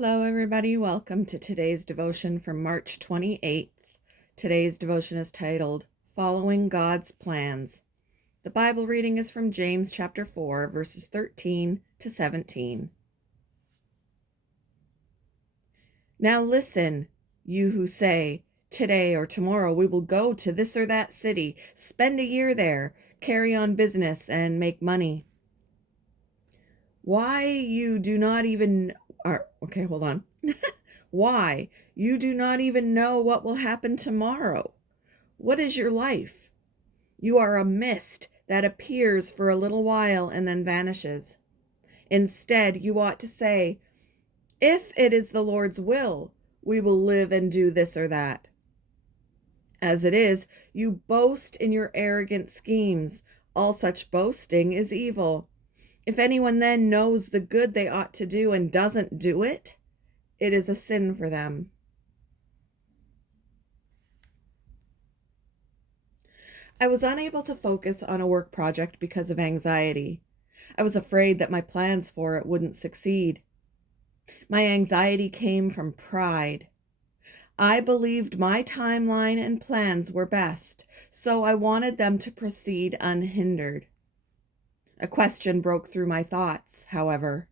Hello, everybody. Welcome to today's devotion from March 28th. Today's devotion is titled, Following God's Plans. The Bible reading is from James chapter 4, verses 13 to 17. Now listen, you who say, today or tomorrow we will go to this or that city, spend a year there, carry on business, and make money. Why you do not even Why? You do not even know what will happen tomorrow. What is your life? You are a mist that appears for a little while and then vanishes. Instead, you ought to say, if it is the Lord's will, we will live and do this or that. As it is, you boast in your arrogant schemes. All such boasting is evil. If anyone then knows the good they ought to do and doesn't do it, it is a sin for them. I was unable to focus on a work project because of anxiety. I was afraid that my plans for it wouldn't succeed. My anxiety came from pride. I believed my timeline and plans were best, so I wanted them to proceed unhindered. A question broke through my thoughts, however.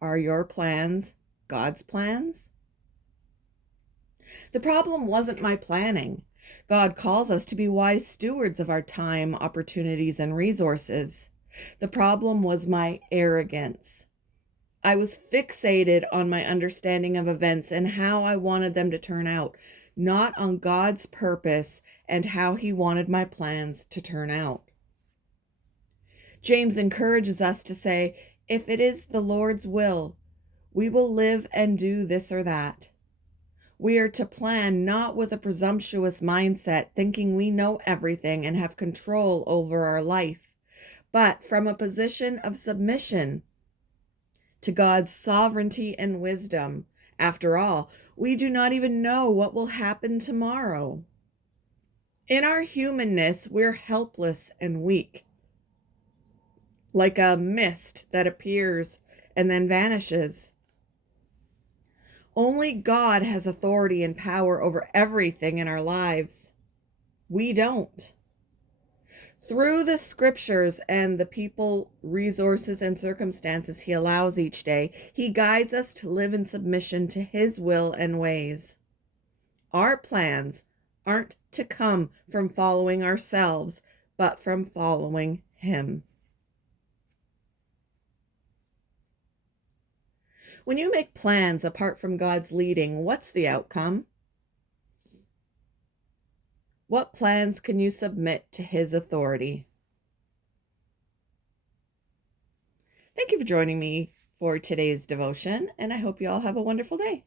Are your plans God's plans? The problem wasn't my planning. God calls us to be wise stewards of our time, opportunities, and resources. The problem was my arrogance. I was fixated on my understanding of events and how I wanted them to turn out, not on God's purpose and how He wanted my plans to turn out. James encourages us to say, if it is the Lord's will, we will live and do this or that. We are to plan not with a presumptuous mindset, thinking we know everything and have control over our life, but from a position of submission to God's sovereignty and wisdom. After all, we do not even know what will happen tomorrow. In our humanness, we're helpless and weak, like a mist that appears and then vanishes. Only God has authority and power over everything in our lives. We don't. Through the scriptures and the people, resources, and circumstances He allows each day, He guides us to live in submission to His will and ways. Our plans aren't to come from following ourselves, but from following Him. When you make plans apart from God's leading, what's the outcome? What plans can you submit to His authority? Thank you for joining me for today's devotion, and I hope you all have a wonderful day.